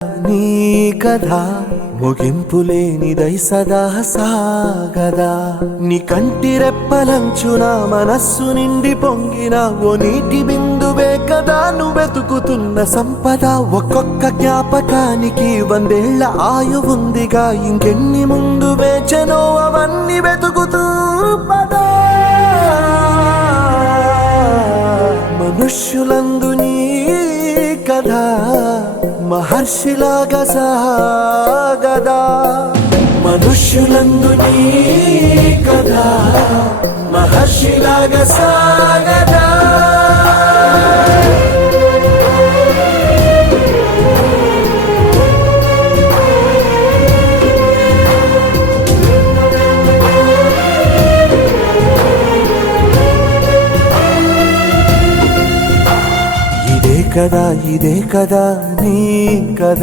నీ కథ ముగింపులేనిదై సదా సాగదా. నీ కంటి రెప్పలంచున మనస్సు నిండి పొంగిన ఓ నీటి బిందువే కదా నువ్వెతుకుతున్న సంపద. ఒక్కొక్క జ్ఞాపకానికి 100 ఏళ్ల ఆయువుందిగా, ఇంకెన్ని ముందు వేచనో అవన్నీ వెతుకుతూ పదా. మనుష్యులందు నీ కథ మహర్షిలాగా సాగదా. మనుష్యులందు నీ కథ మహర్షిలాగా సాగదా. ఇదే కదా నీ కథ.